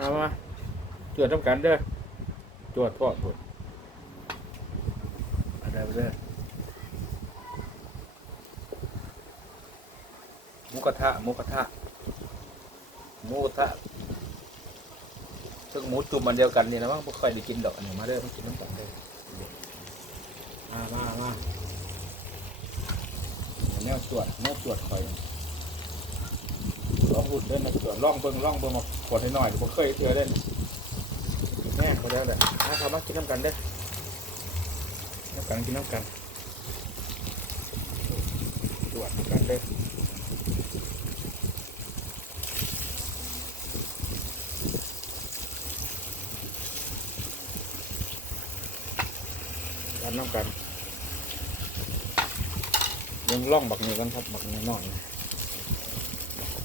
เอามาจวดทำกันเด้อจวดทอดหมดอะไรเด้อหมูกระทะหมูกระทะหมูกระทะซึ่งหมูจุ่มอันเดียวกันนี่นะมั้งบ่ค่อยได้กินดอกอันนี้มาเด้อมากินน้ำกันเด้อมามามาแนวจวดแนวจวดคอย ลองหุ่นเล่นมาส่วนลองเบิ้งลองเบิ้งมาขวดให้หน่อยผมเคยเจอเล่นแม่เขาได้เลยถ้าเขามากินน้ำกันเด้อน้ำกันกินน้ำกันตรวจน้ำกันเด้อกันน้ำกันยังล่องบักนี้กันครับบักนี้หน่อยนะข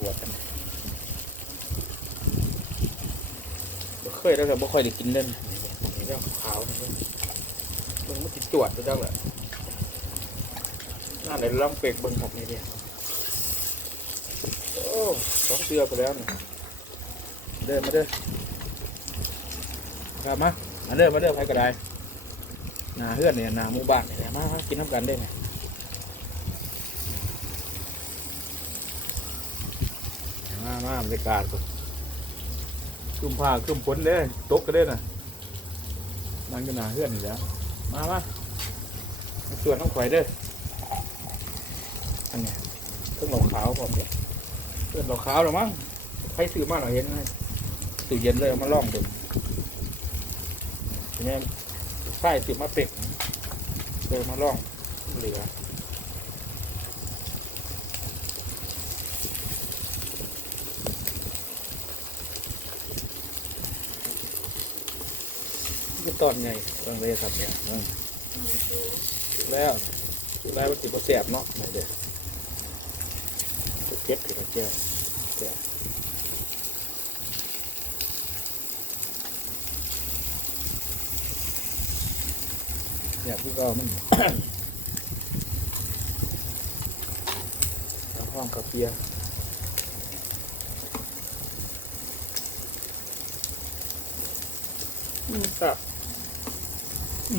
วดกันบ่เคยแล้วแต่บ่ค่อยได้กินเล่นนี่เรื่องขาวนี่เบิ่งเบิ่งมันติดจวดไปจังเลยน่าเลยลองเปกเบิ่งหกนี่ดิโอ้สองเตือไปแล้วนี่เดินมาเด้อกลับมามาเด้อมาเด้อไปก็ได้หนาเฮือนเนี่ยหนาหมู่บ้านเนี่ยมามากินน้ำกันได้ไหม มามาบรรยากาศก่อนขึ้นผ้าขึ้นฝนเด้ตกก็ได้น่ะนั่งกันหนาเฮื่อนนี่แล้วมามาส่วนน้องข่อยเด้ออันนี้เครื่องหลาขาวผมเนี่ยเครื่องหลาขาวหรอมั้งใครซื้อมาหน่อยเห็นไหมตู้เย็นเลยมาล่องดูทีนี้ใส่ซื้อมาเป็กเลยมาล่องเหลือ ตอนไงตอนเลยครับเนี่ยนั่นถูกแล้วถูกแล้วมันติดมาแสบเนาะไหนเด้อเจ็บถึงเจ้าแสบเนี่ยพี่ก็มันน้ำห้องกาเฟียอืมครับอืม หนั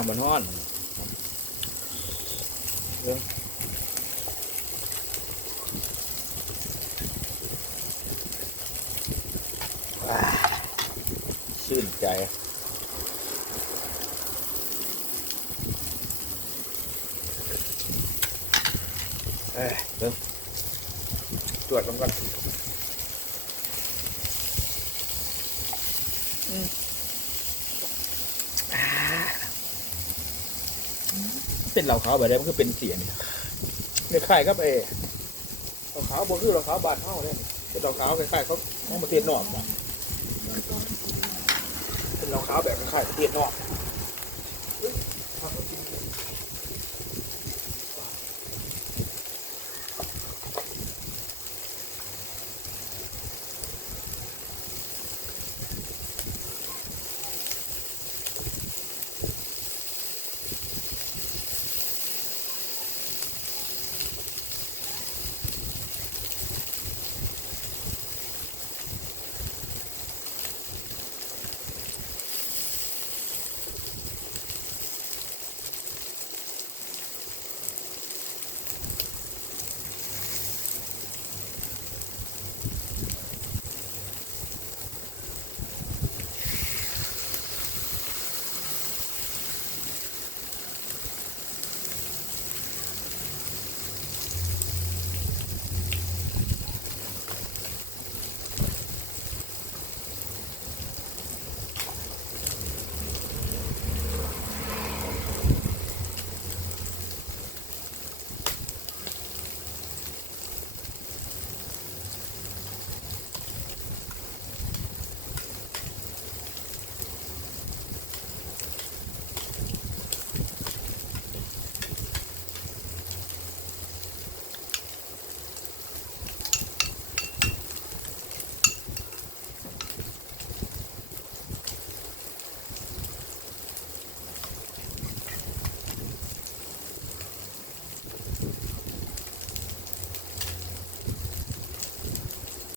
งบนห้อนเรื่องว้าชื่นใจ เอ้ยเริ่มตรวจลงก่อนเป็นเหล่าขาวแบบนี้มันคือเป็นเสียงเนี่ยคล้ายกับเอเหล่าขาวบนคือเหล่าขาวบานเท่าเนี่ยเป็นเหล่าขาวคล้ายๆเขาของประเทศนนอกเป็นเหล่าขาวแบบคล้ายๆประเทศนอก